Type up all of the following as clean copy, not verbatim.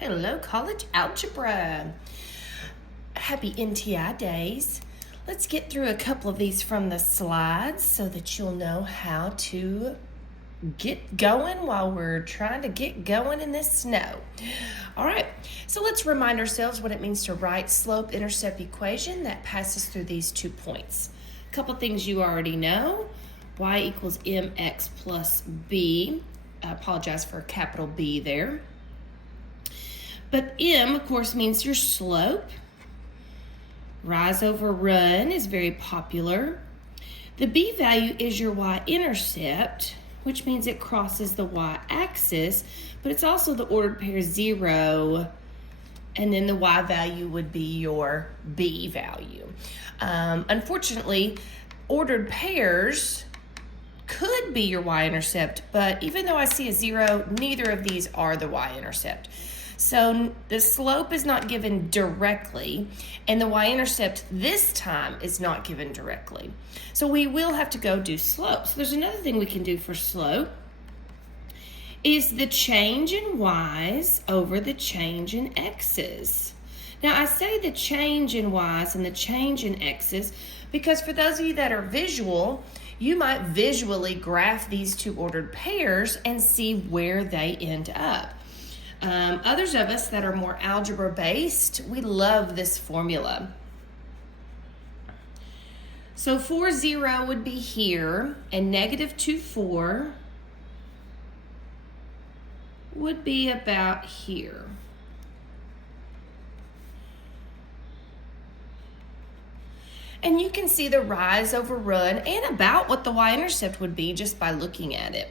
Hello, college algebra. Happy NTI days. Let's get through a couple of these from the slides so that you'll know how to get going while we're trying to get going in this snow. All right, so let's remind ourselves what it means to write slope-intercept equation that passes through these 2 points. A couple things you already know. Y equals mx plus b. I apologize for a capital B there. But m, of course, means your slope. Rise over run is very popular. The b value is your y-intercept, which means it crosses the y-axis, but it's also the ordered pair 0, and then the y value would be your b value. Unfortunately, ordered pairs could be your y-intercept, but even though I see a 0, neither of these are the y-intercept. So the slope is not given directly, and the y-intercept this time is not given directly. So we will have to go do slope. So there's another thing we can do for slope, is the change in y's over the change in x's. Now I say the change in y's and the change in x's because for those of you that are visual, you might visually graph these two ordered pairs and see where they end up. Others of us that are more algebra based, we love this formula. So 4, 0 would be here, and negative 2, 4 would be about here. And you can see the rise over run and about what the y-intercept would be just by looking at it.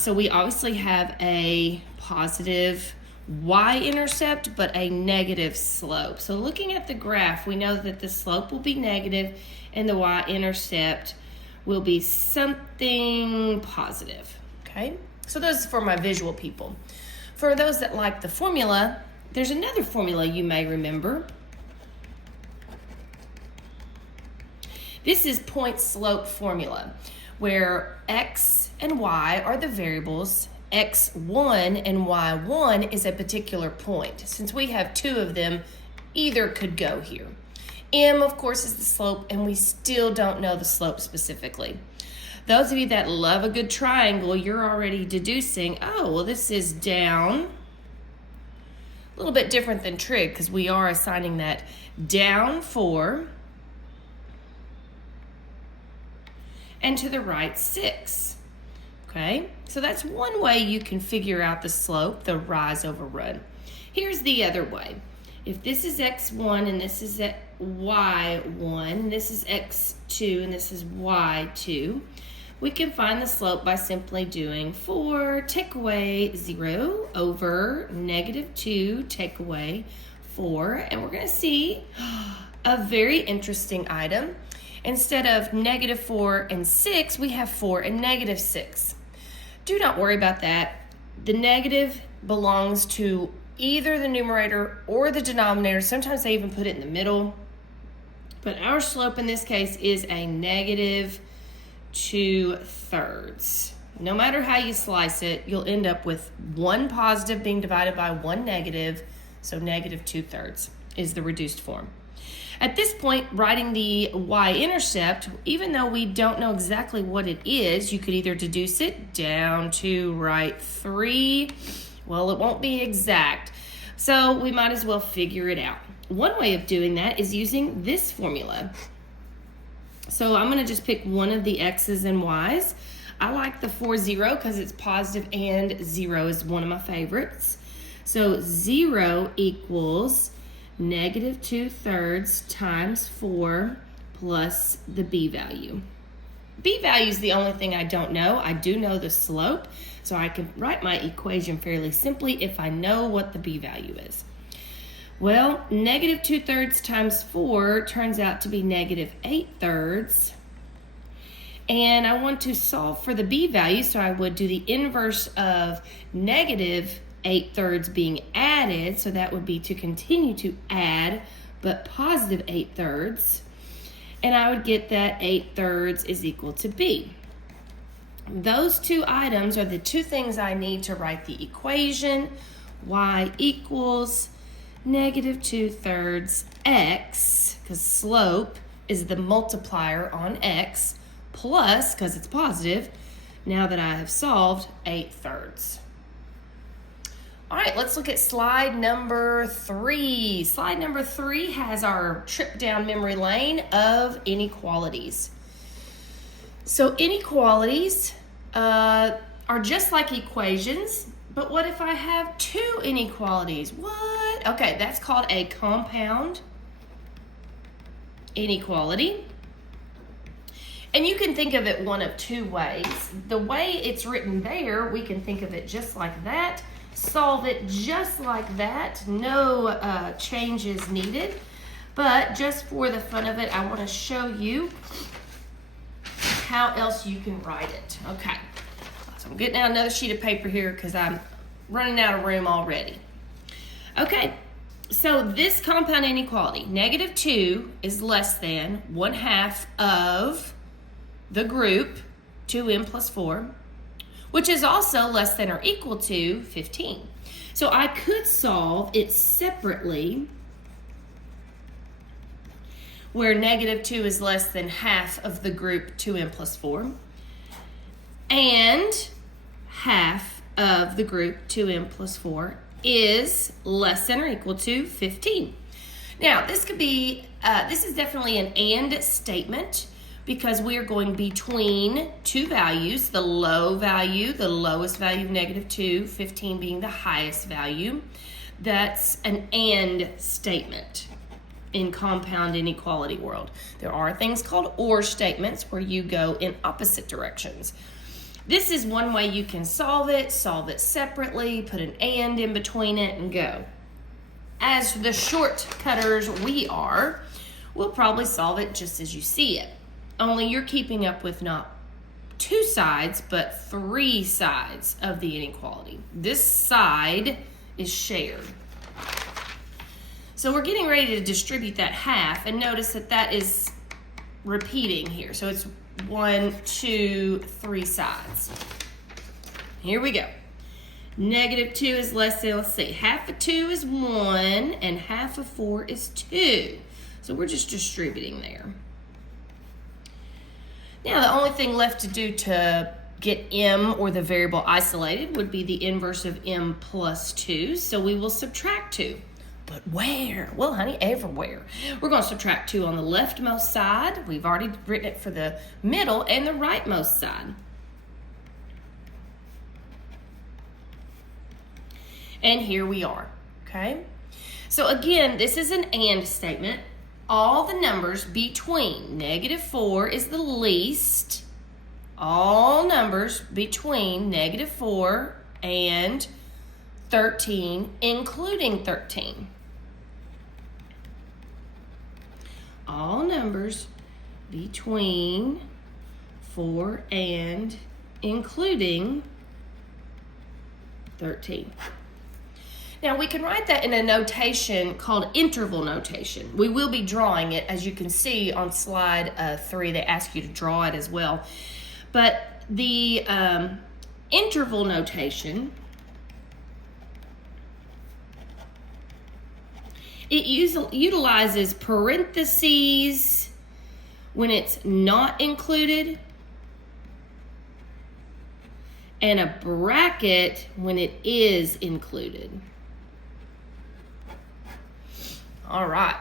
So we obviously have a positive y-intercept, but a negative slope. So looking at the graph, we know that the slope will be negative and the y-intercept will be something positive, okay? So those are for my visual people. For those that like the formula, there's another formula you may remember. This is point slope formula, where x and y are the variables. x1 and y1 is a particular point. Since we have two of them, either could go here. M, of course, is the slope, and we still don't know the slope specifically. Those of you that love a good triangle, you're already deducing, oh, well, this is down. A little bit different than trig, because we are assigning that down 4 and to the right 6. Okay, so that's one way you can figure out the slope, the rise over run. Here's the other way. If this is x1 and this is y1, and this is x2 and this is y2, we can find the slope by simply doing 4 take away 0 over negative 2 take away 4. And we're going to see a very interesting item. Instead of negative 4 and 6, we have 4 and negative 6. Do not worry about that. The negative belongs to either the numerator or the denominator. Sometimes they even put it in the middle. But our slope in this case is a negative 2/3. No matter how you slice it, you'll end up with one positive being divided by one negative. So negative 2/3 is the reduced form. At this point, writing the y-intercept, even though we don't know exactly what it is, you could either deduce it down to right 3. Well, it won't be exact, so we might as well figure it out. One way of doing that is using this formula. So I'm going to just pick one of the x's and y's. I like the 4, 0 because it's positive and 0 is one of my favorites. So 0 equals negative 2/3 times 4 plus the b value. B value is the only thing I don't know. I do know the slope, so I can write my equation fairly simply if I know what the b value is. Well, negative 2/3 times 4 turns out to be negative 8/3. And I want to solve for the b value, so I would do the inverse of negative 8/3 being added, so that would be to continue to add, but positive 8/3, and I would get that 8/3 is equal to b. Those two items are the two things I need to write the equation. y equals negative 2/3 x, because slope is the multiplier on x, plus, because it's positive, now that I have solved, 8/3. All right, let's look at slide number 3. Slide number 3 has our trip down memory lane of inequalities. So inequalities are just like equations, but what if I have two inequalities? What? Okay, that's called a compound inequality. And you can think of it one of two ways. The way it's written there, we can think of it just like that, solve it just like that, no changes needed. But just for the fun of it, I want to show you how else you can write it. Okay, so I'm getting out another sheet of paper here because I'm running out of room already. Okay, so this compound inequality, negative 2 is less than 1/2 of the group 2m plus 4, which is also less than or equal to 15. So I could solve it separately, where negative 2 is less than half of the group 2m plus 4, and half of the group 2m plus 4 is less than or equal to 15. Now, this could be, this is definitely an and statement, because we are going between two values, the low value, the lowest value of negative 2, 15 being the highest value. That's an and statement in compound inequality world. There are things called or statements where you go in opposite directions. This is one way you can solve it separately, put an and in between it, and go. As the shortcutters we are, we'll probably solve it just as you see it. Only you're keeping up with not two sides, but three sides of the inequality. This side is shared. So we're getting ready to distribute that half, and notice that that is repeating here. So it's 1, 2, 3 sides. Here we go. Negative 2 is less than, let's see, half of 2 is 1, and half of 4 is 2. So we're just distributing there. Now, the only thing left to do to get m, or the variable, isolated would be the inverse of m plus 2. So we will subtract 2. But where? Well, honey, everywhere. We're going to subtract 2 on the leftmost side. We've already written it for the middle and the rightmost side. And here we are, okay? So again, this is an and statement. All the numbers between negative 4 is the least. All numbers between negative 4 and 13, including 13. All numbers between 4 and including 13. Now, we can write that in a notation called interval notation. We will be drawing it, as you can see on slide 3. They ask you to draw it as well. But the interval notation, it utilizes parentheses when it's not included, and a bracket when it is included. All right.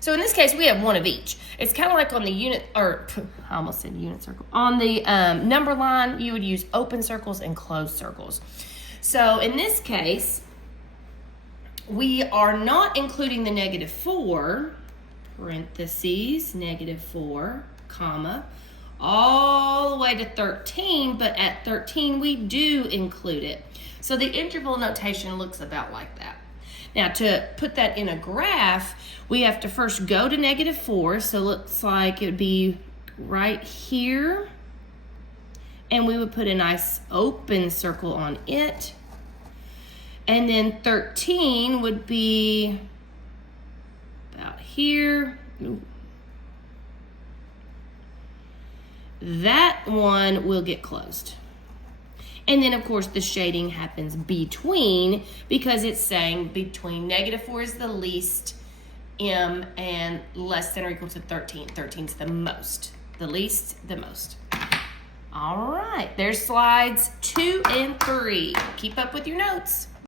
So in this case, we have one of each. It's kind of like on the unit, or I almost said unit circle. On the number line, you would use open circles and closed circles. So in this case, we are not including the negative 4, parentheses, negative 4, comma, all the way to 13, but at 13 we do include it. So the interval notation looks about like that. Now, to put that in a graph, we have to first go to negative 4, so it looks like it would be right here, and we would put a nice open circle on it. And then 13 would be about here. Ooh. That one will get closed. And then, of course, the shading happens between, because it's saying between -4 is the least m and less than or equal to 13. 13 is the most. The least, the most. All right, there's slides 2 and 3. Keep up with your notes.